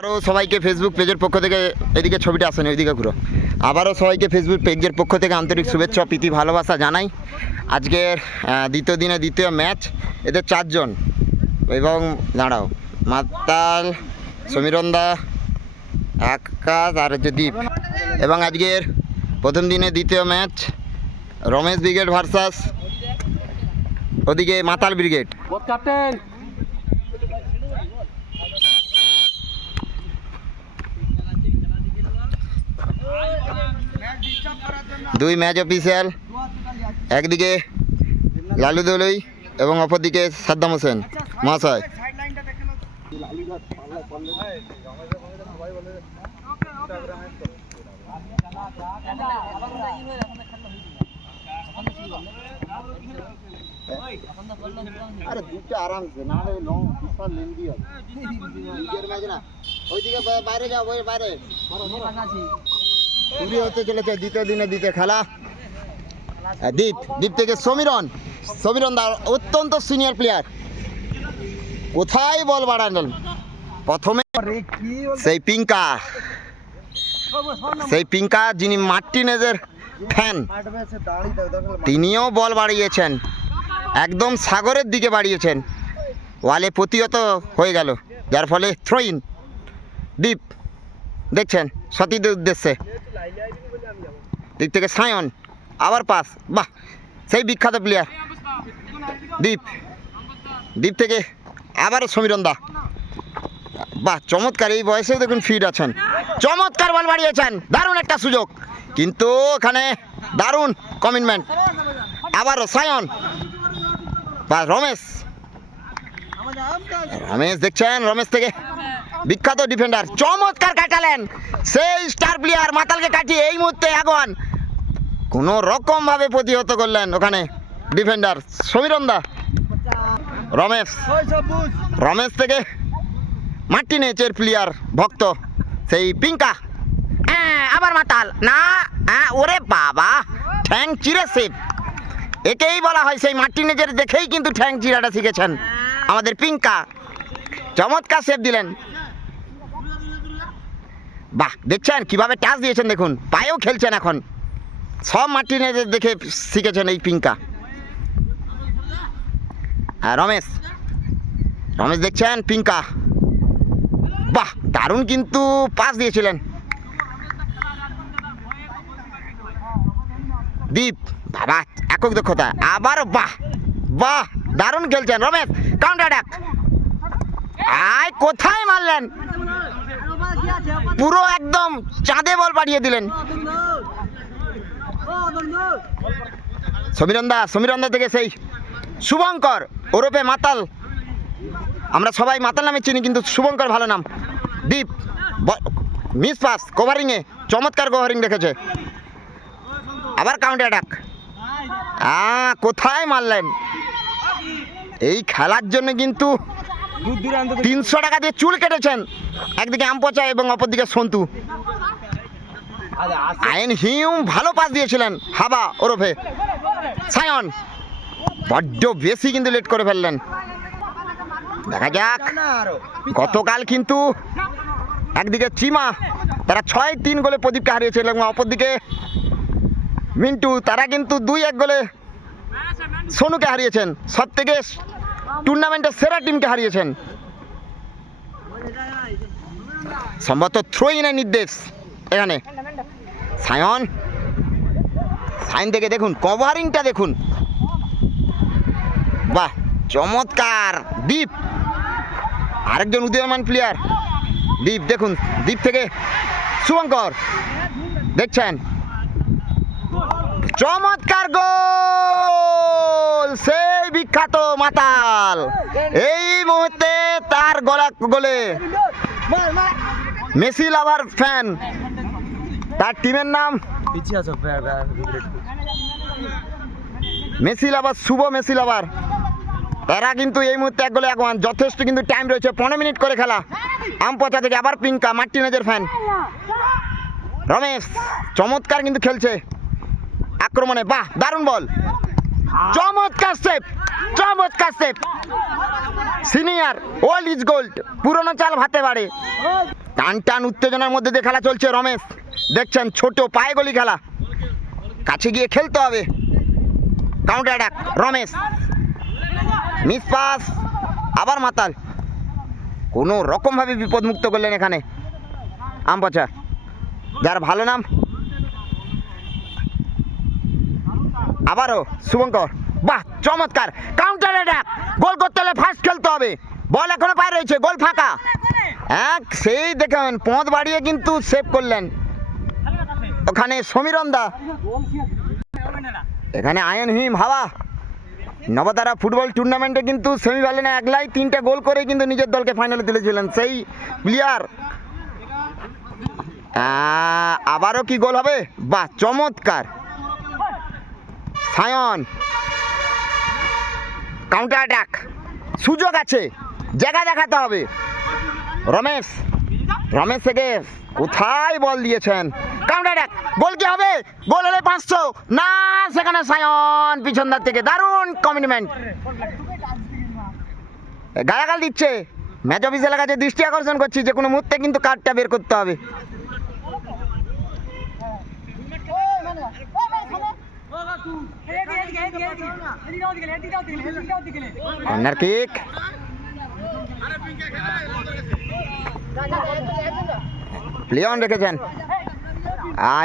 আরও সবাইকে ফেসবুক পেজের পক্ষ থেকে এদিকে ছবিটা আসেনি ওইদিকে ঘুরো। আবারও সবাইকে ফেসবুক পেজের পক্ষ থেকে আন্তরিক শুভেচ্ছা প্রীতি ভালোবাসা জানাই। আজকের দ্বিতীয় দিনে দ্বিতীয় ম্যাচ, এদের 4 জন এবং দাঁড়াও মাতাল, সমীরন্দা, আকাশ আর হচ্ছে দীপ। এবং আজকের প্রথম দিনে দ্বিতীয় ম্যাচ রমেশ ব্রিগেড ভার্সাস ওদিকে মাতাল ব্রিগেড। ক্যাপ্টেন দুই ম্যাচ অফিসিয়াল, একদিকে লালু দলুই এবং অপরদিকে সাদ্দাম হোসেন মহাশয়। আরে দুটো আরামসে, না হলে লং বিশাল লেন্দি হবে লিগের ম্যাচ না। ওইদিকে বাইরে যাও, বাইরে শুরু হতে চলেছে দ্বিতীয় দিনে দ্বিতীয় খেলা। দ্বীপ থেকে সমীরন দা অত্যন্ত সিনিয়র প্লেয়ার, কোথায় বল বাড়ালেন প্রথমে সেই পিঙ্কা যিনি মার্টিনেজের ফ্যান, তিনিও বল বাড়িয়েছেন, একদম সাগরের দিকে বাড়িয়েছেন, ওয়ালে প্রতিহত হয়ে গেল, যার ফলে থ্রো ইন। দ্বীপ দেখছেন সতীদের উদ্দেশ্যে, দিক থেকে সায়ন আবার পাস, বাহ সেই বিখ্যাত প্লেয়ার দ্বীপ থেকে আবারও সমীরন্দা, বাহ চমৎকার, এই বয়সেও দেখুন ফিট আছেন, চমৎকার বল বাড়িয়েছেন, দারুণ একটা সুযোগ, কিন্তু ওখানে দারুণ কমিটমেন্ট। আবারও সায়ন বা রমেশ দেখছেন, রমেশ থেকে বিখ্যাত ডিফেন্ডার, চমৎকার কাটালেন সেই স্টার প্লেয়ার মাতালকে কাটিয়ে এই মুহূর্তে আগুয়ান, কোনো রকম ভাবে প্রতিহত করলেন ওখানে ডিফেন্ডার সমীরন্দা। রমেশ থেকে মার্টিনেজের প্লেয়ার ভক্ত সেই পিঙ্কা, আবার মাতাল না, ওরে বাবা ঠ্যাং চিরে সেভ, একেই বলা হয় সেই মার্টিনেজের দেখেই কিন্তু ঠ্যাং চিরাটা শিখেছেন আমাদের পিঙ্কা, চমৎকার সেভ দিলেন। বাহ দেখছেন কিভাবে টাচ দিয়েছেন, দেখুন পায়েও খেলছেন, এখন সব মার্টিনেজের দেখে শিখেছেন এই পিঙ্কা। রমেশ দেখছেন পিঙ্কা, বাহ দারুণ কিন্তু পাস দিয়েছিলেন। দ্বীপ বাবা একক দক্ষতা, আবার বাহ দারুণ খেলছেন রমেশ, কাউন্টার অ্যাটাক, কোথায় মারলেন, পুরো একদম চাঁদে বল পাঠিয়ে দিলেন। সমীরন্দা থেকে সেই শুভঙ্কর ওরফে মাতাল, আমরা সবাই মাতাল নামে চিনি কিন্তু শুভঙ্কর ভালো নাম। দ্বীপ মিস পাস, কভারিংয়ে চমৎকার কভারিং রেখেছে, আবার কাউন্টার অ্যাটাক, কোথায় মারলেন। এই খেলার জন্য কিন্তু 300 টাকা দিয়ে চুল কেটেছেন, একদিকে আমপচা এবং অপরদিকে সন্তু। আইন হিউম ভালো পাস দিয়েছিলেন, হাবা ওরফে সায়ন বড্ড বেশি কিন্তু লেট করে ফেললেন। দেখা যাক, গতকাল কিন্তু একদিকে চিমা তারা 6-3 গোলে প্রদীপকে হারিয়েছিল এবং অপরদিকে মিন্টু তারা কিন্তু 2-1 গোলে সোনুকে হারিয়েছেন, সব থেকে টুর্নামেন্টের সেরা টিমকে হারিয়েছেন। সম্ভবত থ্রো ইনের নির্দেশ এখানে। সায়ন থেকে দেখুন কভারিংটা দেখুন, বাহ চমৎকার। দ্বীপ আরেকজন উদীয়মান প্লেয়ার, দ্বীপ দেখুন, দ্বীপ থেকে শুভঙ্কর দেখছেন, চমৎকার গোল সেই বিখ্যাত মাতাল, এই মুহূর্তে তার গোলে মেসি লাভার ফ্যান, তার টিমের নাম মেসি লাভার, শুভ মেসি লাভার, এরা কিন্তু এই মুহূর্তে 1 গোলে আগুয়ান। যথেষ্ট কিন্তু টাইম রয়েছে, 15 মিনিট করে খেলা। আমপচা থেকে আবার পিঙ্কা মার্টিনেজের ফ্যান, রমেশ চমৎকার কিন্তু খেলছে আক্রমণে, বাহ দারুণ বল, চমৎকার save, senior old is gold, পুরনো চাল ভাতে বাড়ে। টান টান উত্তেজনার মধ্যে দিয়ে খেলা চলছে। রমেশ দেখছেন ছোট পায়ে গলি খেলা, কাছে গিয়ে খেলতে হবে। Counter attack, Ramesh miss pass, আবার মাতাল, কোনো রকমভাবে বিপদমুক্ত করলেন এখানে আমপচা, যার ভালো নাম। আবারও শুভঙ্কর, বাহ চমৎকার কাউন্টার অ্যাটাক। গোল করতে হলে ফার্স্ট খেলতে হবে। বল এখনো পায়ে রয়েছে, গোল ফাঁকা। এক সেই দেখেন পথ বাড়িয়ে কিন্তু সেভ করলেন ওখানে সমীরণ দা। এখানে আয়ন হিম হাওয়া নবতারা ফুটবল টুর্নামেন্টে কিন্তু সেমিফাইনালে একলাই 3টে গোল করে কিন্তু নিজের দলকে ফাইনালে তুলেছিলেন সেই প্লেয়ার। আবারও কি গোল হবে? বাহ চমৎকার। সায়ন কাউন্টার অ্যাটাক, সুযোগ আছে, জায়গা দেখাতে হবে। রমেশ, রমেশ থেকে কোথায় বল দিয়েছেন? কাউন্টার অ্যাটাক, গোল কি হবে? গোল হলে 500 না, সেখানে সায়ন পিছন ধার থেকে দারুণ কমিটমেন্ট, গালাগাল দিচ্ছে। ম্যাচ অফিসের কাছে দৃষ্টি আকর্ষণ করছি, যে কোনো মুহূর্তে কিন্তু কার্ডটা বের করতে হবে। কর্নার কিক, প্লেয়ন রেখেছেন,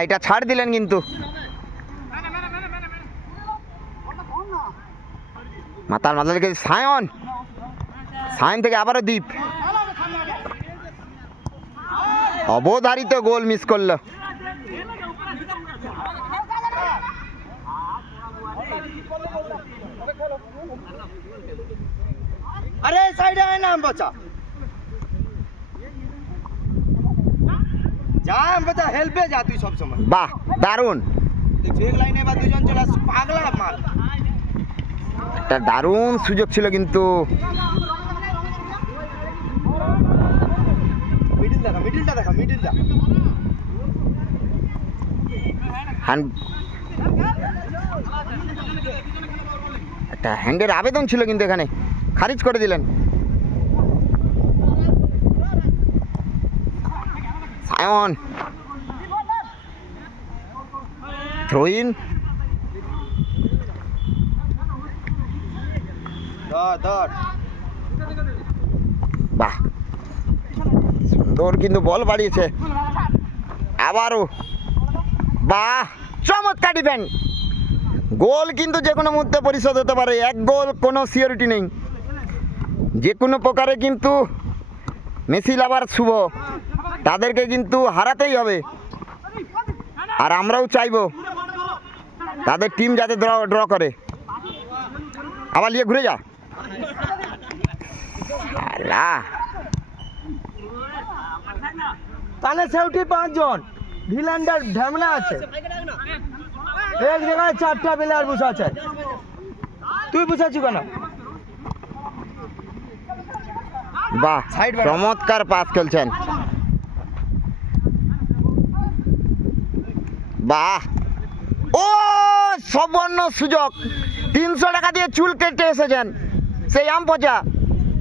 এটা ছাড় দিলেন কিন্তু। মাতাল মাতাল রেখেছে সায়ন, সায়ন থেকে আবারও দ্বীপ, অবধারিত গোল মিস করলো। আরে সাইডে আয় না আমবাচা, যা আমবাচা হেল্পে যা তুই সব সময়। বাহ দারুণ, দেখছি এক লাইনে বা দুজন চলে আসছে, পাগলা মাল। একটা দারুণ সুযোগ ছিল কিন্তু। মিডল দেখা, মিডলটা দেখা, মিডলটা। একটা হ্যান্ডের আবেদন ছিল কিন্তু এখানে খারিজ করে দিলেন। সায়ন থ্রোইন, বাহ সুন্দর কিন্তু বল বাড়িয়েছে। আবারও বাহ চমৎকার ডিফেন্ড। গোল কিন্তু যে কোনো মুহূর্তে পরিশোধ হতে পারে, এক গোল কোনো সিওরিটি নেই। যে কোনো প্রকারে কিন্তু মেসি লাভার শুভ তাদেরকে কিন্তু হারাতেই হবে, আর আমরাও চাইবো তাদের টিম যাতে ড্র করে। আবার নিয়ে ঘুরে যা, তাহলে সেউটি 5 জন ভিলান্ডার ঝামেলা আছে, এক জায়গায় 4টা প্লেয়ার বসে আছে। তুই বুঝাচ্ছি কেন? বাহ চমৎকার পাস খেলছেন। বাহ ও সবর্ণ সুযোগ, 300 টাকা দিয়ে চুল কেটে এসেছেন সেই আমপচা,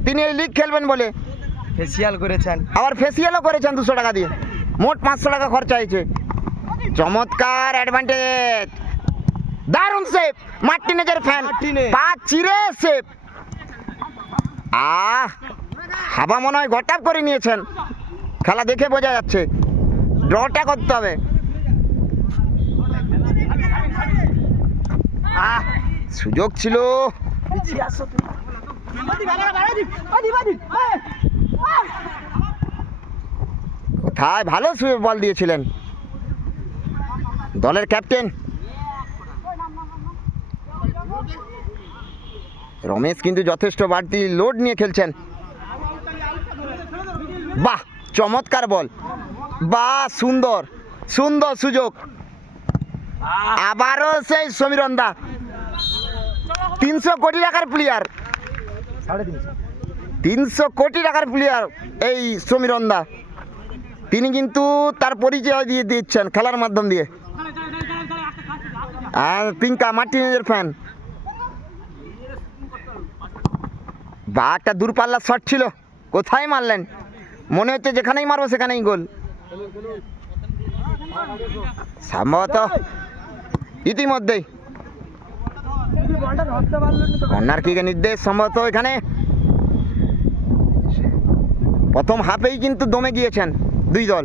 তিনি এই লিগ খেলবেন বলে ফেসিয়াল করেছেন, আবার ফেসিয়ালও করেছেন 200 টাকা দিয়ে, মোট 500 টাকা খরচা হয়েছে। চমৎকার অ্যাডভান্টেজ, দারুণ সেভ, মার্টিনেজের ফ্যান, পা চিরে সেভ। হাবা মনে হয় গটাপ করে নিয়েছেন, খেলা দেখে বোঝা যাচ্ছে। ড্রটা করতে হবে। সুযোগ ছিল, কোথায় ভালো বল দিয়েছিলেন দলের ক্যাপ্টেন রমেশ, কিন্তু যথেষ্ট বাড়তি লোড নিয়ে খেলছেন। বাহ চমৎকার বল, বাহ সুন্দর সুন্দর সুযোগ। আবারও সেই সমীরণ দা, 300 কোটি টাকার প্লেয়ার, 300 কোটি টাকার প্লেয়ার এই সমীরণ দা, তিনি কিন্তু তার পরিচয় দিয়ে দিচ্ছেন খেলার মাধ্যম দিয়ে। আর পিঙ্কা মার্টিনেজের ফ্যান। বা একটা দূরপাল্লার শট ছিল, কোথায় মারলেন? মনে হচ্ছে যেখানেই মারবো সেখানেই গোল। সম্ভবত ইতিমধ্যেই বলটা ধরতে পারলেন না তো। কর্নার কিকের নির্দেশ সম্ভবত এখানে। প্রথম হাফেই কিন্তু দমে গিয়েছেন দুই দল।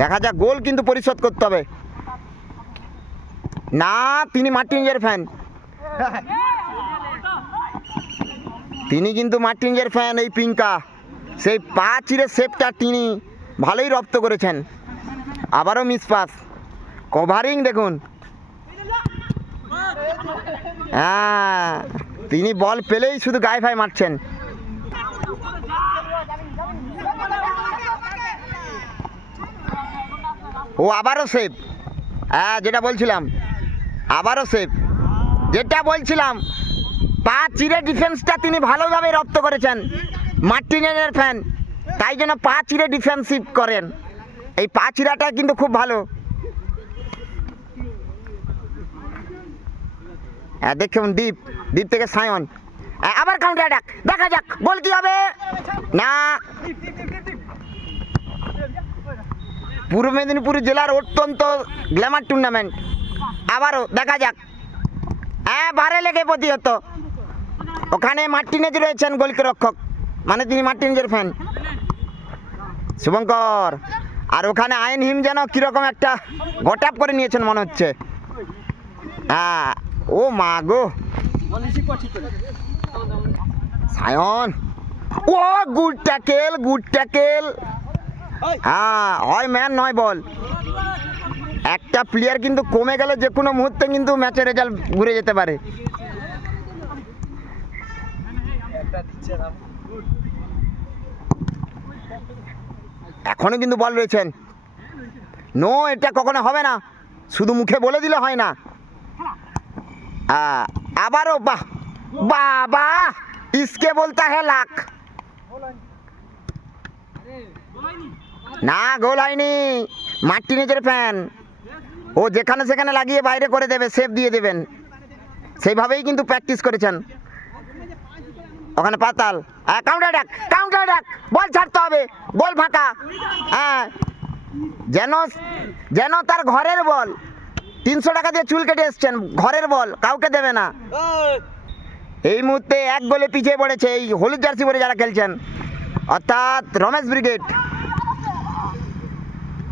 দেখা যাক, গোল কিন্তু পরিশোধ করতে হবে। না, তিনি মার্টিনজের ফ্যান, তিনি কিন্তু মার্টিনজের ফ্যান। এই পিঙ্কা সেই পা চিরে সেপটা তিনি ভালোই রপ্ত করেছেন। আবারও মিসপাস, কভারিং দেখুন। হ্যাঁ, তিনি বল পেলেই শুধু গায়ে ফায়ে মারছেন। ও আবারও সেভ। হ্যাঁ, যেটা বলছিলাম, আবারও সেভ, যেটা বলছিলাম, পা চিরে ডিফেন্সটা তিনি ভালোভাবে রপ্ত করেছেন। মার্টিনেজের ফ্যান, তাই জন্য পা চিরে ডিফেন্সিভ করেন। এই পা চিরাটা কিন্তু খুব ভালো। হ্যাঁ, দেখুন দ্বীপ, দ্বীপ থেকে সায়ন, আবার কাউন্টার অ্যাটাক, দেখা যাক গোল কি হবে। না, পূর্ব মেদিনীপুর জেলার অত্যন্ত গ্ল্যামার টুর্নামেন্ট। আবারও দেখা যাক। হ্যাঁ, বারে লেগে প্রতিহত। ওখানে মার্টিনেজ রয়েছেন গোলরক্ষক, মানে তিনি মার্টিনেজের ফ্যান, শুভঙ্কর। আর ওখানে আইন হিম যেন কীরকম একটা গটাপ করে নিয়েছেন মনে হচ্ছে। হ্যাঁ, ও মা গো, সায়ন, ও গুড ট্যাকেল, গুড ট্যাকেল। হ্যাঁ, হয় ম্যান নয় বল। একটা প্লেয়ার কিন্তু কমে গেলে যে কোনো মুহূর্তে কিন্তু ম্যাচের রেজাল্ট ঘুরে যেতে পারে। এখনো কিন্তু বল রয়েছেন। নো, এটা কখনো হবে না, শুধু মুখে বলে দিলে হয় না। আবারও বাহ, বাবা, ইসকে বলতা হ্যাঁ লাখ। না, গোল হয়নি। মার্টিনেজের ফ্যান, ও যেখানে সেখানে লাগিয়ে বাইরে করে দেবে, সেভ দিয়ে দেবেন, সেইভাবেই কিন্তু প্র্যাকটিস করেছেন। ওখানে পাতাল, কাউন্টার অ্যাটাক, কাউন্টার অ্যাটাক, বল ছাড়তে হবে, বল ফাঁকা। হ্যাঁ, যেন যেন তার ঘরের বল, 300 টাকা দিয়ে চুল কেটে এসছেন, ঘরের বল কাউকে দেবে না। এই মুহূর্তে এক গোলে পিছিয়ে পড়েছে এই হলুদ জার্সি পরে যারা খেলছেন, অর্থাৎ রমেশ ব্রিগেড।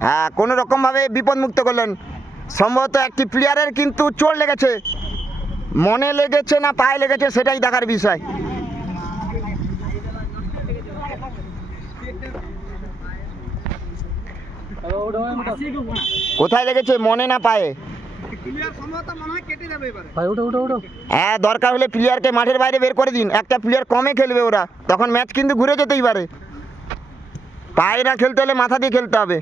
হ্যাঁ, কোনো রকমভাবে বিপদমুক্ত করলেন। সম্ভবত একটি প্লেয়ারের কিন্তু চোট লেগেছে, মনে লেগেছে না পায়ে লেগেছে সেটাই দেখার বিষয়। কোথায় লেগেছে, মনে না পায়ে? হ্যাঁ, দরকার হলে প্লেয়ারকে মাঠের বাইরে বের করে দিন, একটা প্লেয়ার কমে খেলবে ওরা, তখন ম্যাচ কিন্তু ঘুরে যেতেই পারে। পায়ে না খেলতে হলে মাথা দিয়ে খেলতে হবে।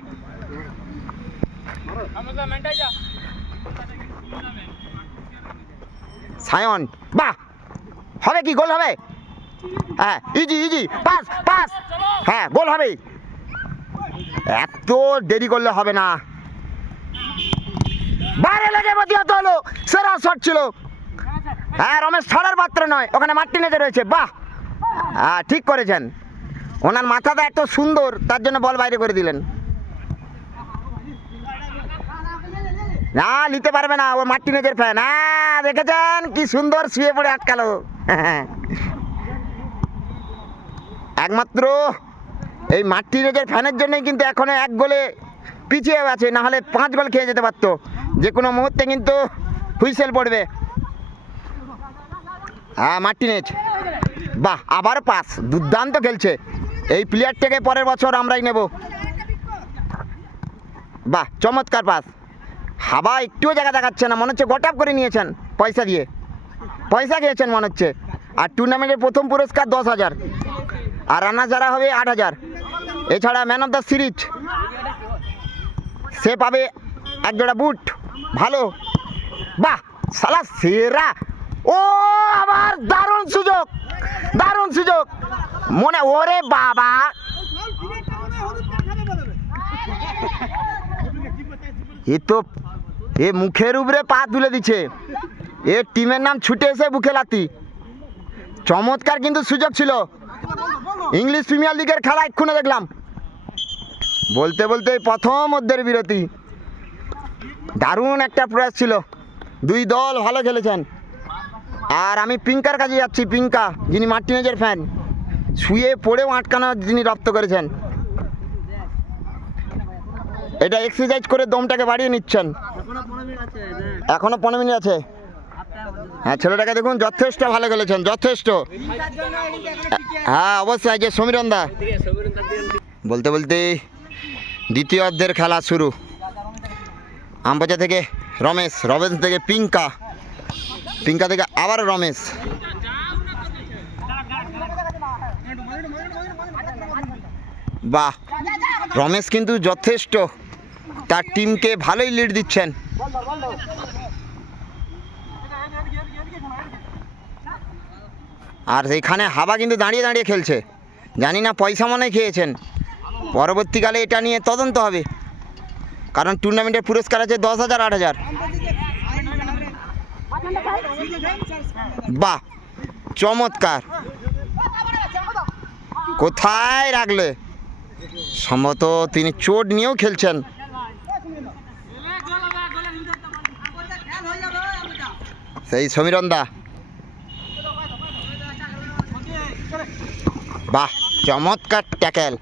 সায়ন, বাহ, হবে কি, গোল হবে? হ্যাঁ, ইজি ইজি, পাস পাস, হ্যাঁ গোল হবে। এত দেরি করলে হবে না। বাইরে লেগে প্রতিহত হলো, সেরা শট ছিল। হ্যাঁ, রমেশ ছাড়ার পাত্র নয়, ওখানে মার্টিনেজে রয়েছে। বাহ, হ্যাঁ ঠিক করেছেন, ওনার মাথাটা এত সুন্দর, তার জন্য বল বাইরে করে দিলেন। না, নিতে পারবে না, ও মার্টিনেজের ফ্যান। হ্যাঁ, দেখেছেন কি সুন্দর শুয়ে পড়ে আটকালো। একমাত্র এই মার্টিনেজের ফ্যানের জন্যই কিন্তু এখনো এক গোলে পিছিয়ে আছে, না হলে 5 গোল খেয়ে যেতে পারতো। যে কোনো মুহূর্তে কিন্তু হুইসেল পড়বে। হ্যাঁ, মার্টিনেজ, বাহ, আবার পাস, দুর্দান্ত খেলছে। এই প্লেয়ারটাকে পরের বছর আমরাই নেব। বাহ, চমৎকার পাস। হাবা একটুও জায়গা দেখাচ্ছে না, মনে হচ্ছে গটাপ করে নিয়েছেন পয়সা দিয়ে, পয়সা খেয়েছেন মনে হচ্ছে। আর টুর্নামেন্টের প্রথম পুরস্কার 10,000, আর রানার যারা হবে 8,000। এছাড়া ম্যান অফ দ্য সিরিজ সে পাবে এক জোড়া বুট। ভালো, বাহ, সালা সেরা। ও আবার দারুণ সুযোগ, দারুণ সুযোগ, মনে, ওরে বাবা, এ তো এ মুখের উপরে পা তুলে দিচ্ছে, এ টিমের নাম ছুটে এসে বুকে লাতি। চমৎকার কিন্তু সুযোগ ছিল। ইংলিশ প্রিমিয়ার লিগের খেলা এক্ষুনি দেখলাম। বলতে বলতে প্রথম অর্ধের বিরতি। দারুণ একটা প্রয়াস ছিল, দুই দল ভালো খেলেছেন। আর আমি পিঙ্কার কাছে যাচ্ছি, পিঙ্কা যিনি মার্টিনেজের ফ্যান, শুয়ে পড়েও আটকানো যিনি রপ্ত করেছেন। এটা এক্সারসাইজ করে দমটাকে বাড়িয়ে নিচ্ছেন। এখনো 15 মিনিট আছে। হ্যাঁ, ছেলেটাকে দেখুন, যথেষ্ট ভালো খেলেছেন, যথেষ্ট। হ্যাঁ অবশ্যই, যে সমীরণ দা। বলতে বলতে দ্বিতীয় অর্ধের খেলা শুরু। আমবাজা থেকে রমেশ, রমেশ থেকে পিঙ্কা, পিঙ্কা থেকে আবার রমেশ। বাহ, রমেশ কিন্তু যথেষ্ট তার টিমকে ভালোই লিড দিচ্ছেন। আর এখানে হাবা কিন্তু দাঁড়িয়ে দাঁড়িয়ে খেলছে, জানি না পয়সা মনে খেয়েছেন। পরবর্তীকালে এটা নিয়ে তদন্ত হবে, কারণ টুর্নামেন্টের পুরস্কার আছে 10,000 8,000। বাহ, চমৎকার। কোথায় রাখলে? সম্ভবত তিনি চোট নিয়েও খেলছেন। সেই সমীরণ দা। বাহ, চমৎকার ট্যাকেল।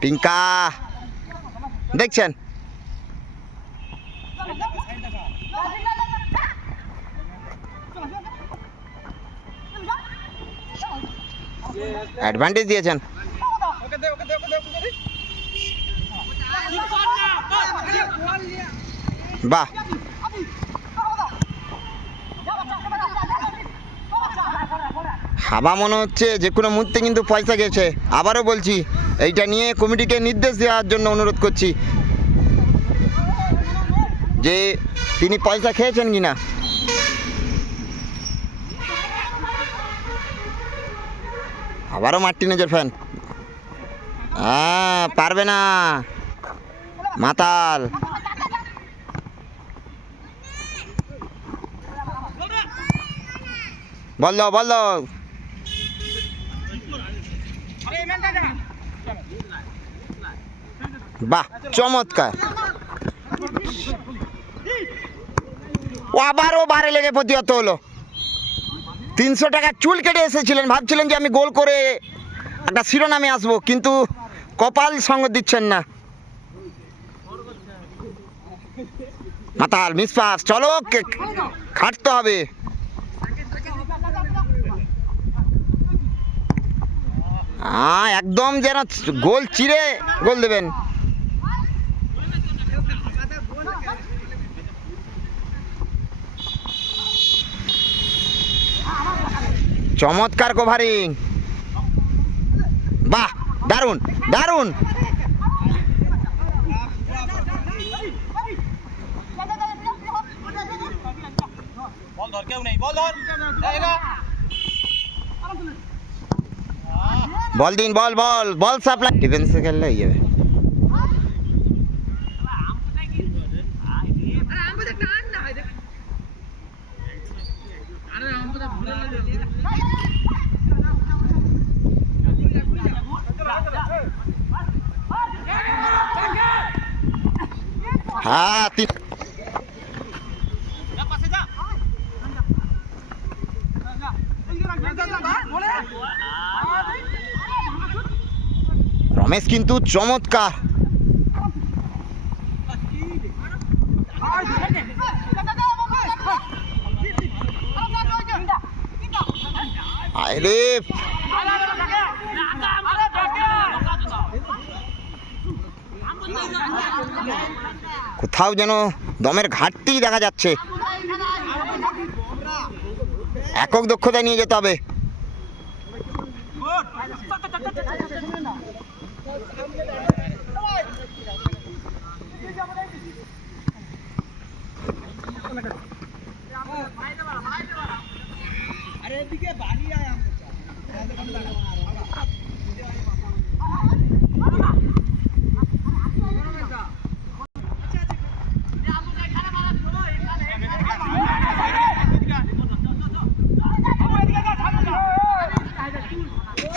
পিঙ্কা দেখছেন, অ্যাডভান্টেজ দিয়েছেন। বাহ, হাবা মনে হচ্ছে যে কোনো মুহূর্তে কিন্তু পয়সা গেছে। আবারও বলছি, এইটা নিয়ে কমিটিকে নির্দেশ দেওয়ার জন্য অনুরোধ করছি যে তিনি পয়সা খেয়েছেন কিনা। আবারও মার্টিনেজের ফ্যান। হ্যাঁ, পারবে না, মাতাল। বল দাও, বল দাও। বাহ, চমৎকার। ও আবারও বারে লেগে প্রতিহত হলো। 300 টাকার চুল কেটে এসেছিলেন, ভাবছিলেন যে আমি গোল করে একটা শিরোনামে আসবো, কিন্তু কপাল সঙ্গ দিচ্ছেন না। মাতাল, মিসপাস। চলো, খাটতে হবে। একদম যেন গোল চিরে গোল দেবেন। চমৎকার কভারিং। বাহ, দারুণ দারুণ। বল দিন, বল বল বল সাপ্লাই। ডিফেন্সে খেললে হয়ে যাবে। হ্যাঁ, রমেশ কিন্তু চমৎকার। আরে কোথাও যেন দমের ঘাটতি দেখা যাচ্ছে। একক দক্ষতা নিয়ে যেতে হবে।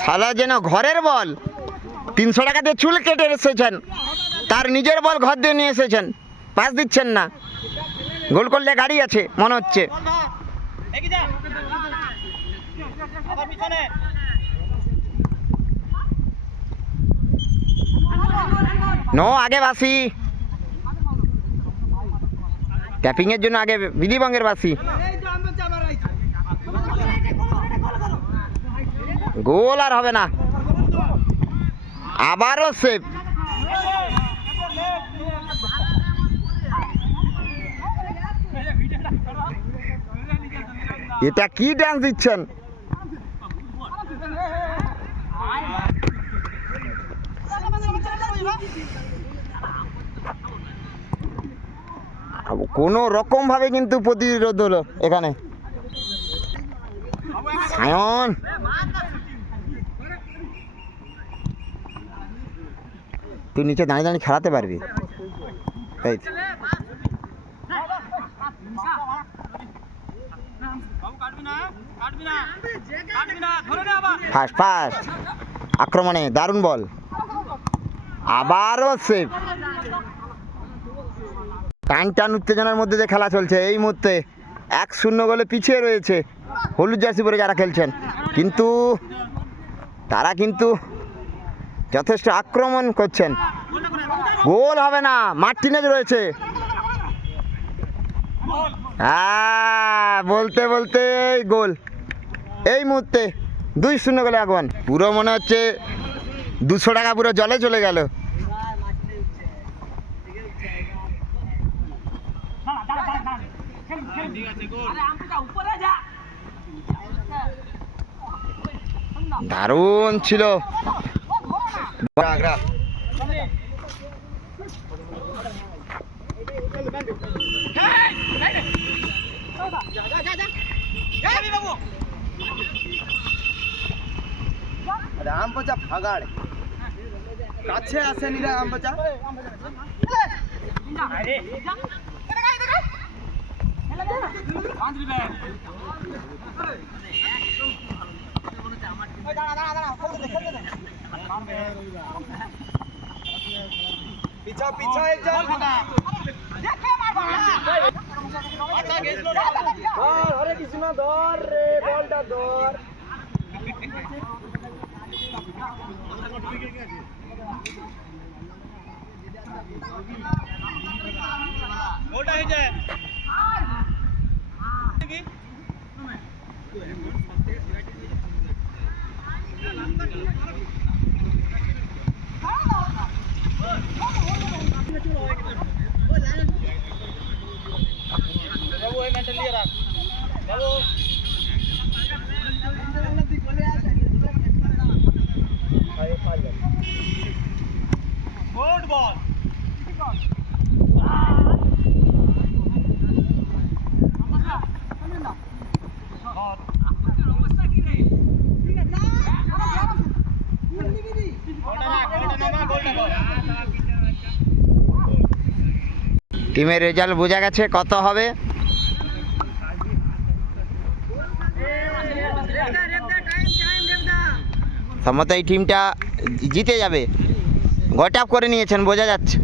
শালা যেন ঘরের বল 300 টাকা দিয়ে চুল কেটে এসেছেন, তার নিজের বল ঘর দিয়ে নিয়ে এসেছেন, পাস দিচ্ছেন না। গোল করলে গাড়ি আছে মনে হচ্ছে। নো আগে বাসি, ট্যাপিং এর জন্য আগে বিধিবঙ্গের বাসি। গোল আর হবে না, আবারও সেভ। এটা কি ডান্স দিচ্ছেন? কোনো রকম ভাবে কিন্তু প্রতিরোধ হলো এখানে। সায়ন তুই নিচে দাঁড়িয়ে দাঁড়িয়ে খেলাতে পারবি। এই ফার্স্ট ফার্স্ট আক্রমণে দারুণ বল, আবারও সেভ। টান টান উত্তেজনার মধ্যে দিয়ে খেলা চলছে। এই মুহূর্তে 1-0 গোলে পিছিয়ে রয়েছে হলুদ জার্সি পরে যারা খেলছেন, কিন্তু তারা কিন্তু যথেষ্ট আক্রমণ করছেন। গোল হবে না, মার্টিনেজ রয়েছে। হ্যাঁ, বলতে বলতে গোল এই মুহূর্তে 2-0 গোলে আগুয়ান। পুরো মনে হচ্ছে 200 টাকা পুরো জলে চলে গেল। দারুণ ছিল। আম বাচ্চা ভাগাড় কাছে আসেনি রে আম বাচ্চা। পিছা পিছা একজন হরে কৃষ্ণ ধর রে বলটা ধর। ওটা এই যে ফুটবল টিমের রেজাল্ট বোঝা গেছে কত হবে। সম্ভবত এই টিমটা জিতে যাবে, গট আপ করে নিয়েছেন বোঝা যাচ্ছে।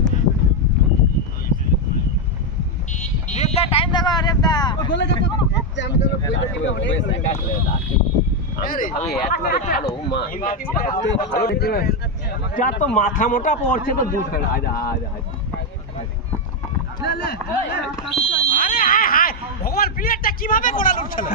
তো মাথা মোটা পড়ছে তো দুধ ভগবান প্লেয়ারটা কিভাবে গোড়াল উঠছিল।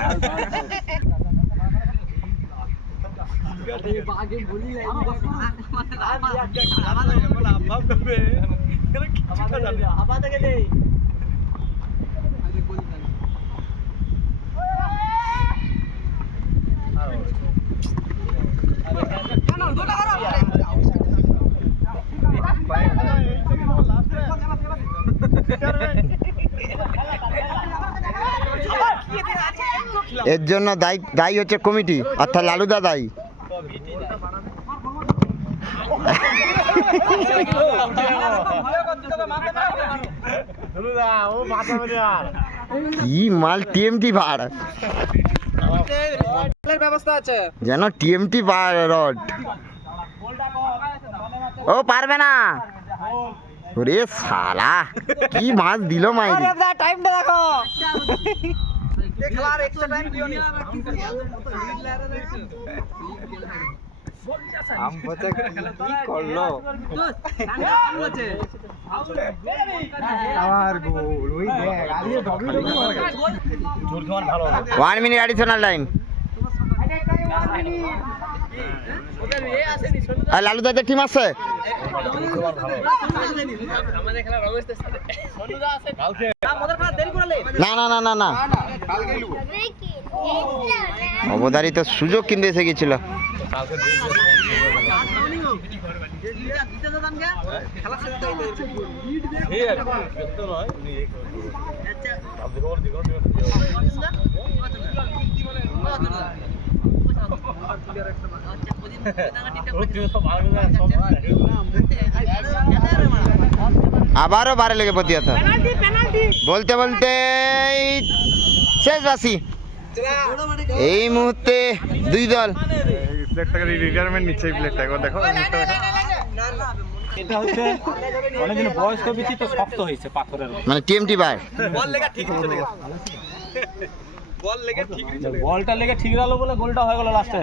এর জন্য দায়ী হচ্ছে কমিটি, অর্থাৎ লালুদা দায়ী। কি মাল টিএমটি ভাড়। ব্যবস্থা আছে। যেন টিএমটি রড। ও পারবে না। ওরে শালা কি মাছ দিল মাইরি। টাইমটা দেখো। খেলার এক্সট্রা টাইম দিও নি। আম পচা কি করলো? আমার গোল ওই দেখ আরে জোর খাওয়ার ভালো হবে। 1 মিনিট অ্যাডিশনাল টাইম। আর লালু দাদের টিম আছে? আমাদের খেলা রমেশ দাস সাথে সোনুদা আছে কালকে আমাদের খেলা দেরি করলে না না না না না, অবধারিত সুযোগ কিন্তু এসে গেছিল। খেলা শেষ হয়ে গেছে। আবারও বারে লেগে প্রতিহত বলতে বলতে শেষ বাসি। এই মুহূর্তে দুই দল রিটায়ারমেন্ট নিচ্ছে এই প্লেটটা একবার দেখো। এটা হচ্ছে অনেকদিন বয়স্ক বেশি তো শক্ত হয়েছে পাথরের মানে টিএমটি বার। বলটা লেগে ঠিক গেল বলে গোলটা হয়ে গেল লাস্টে।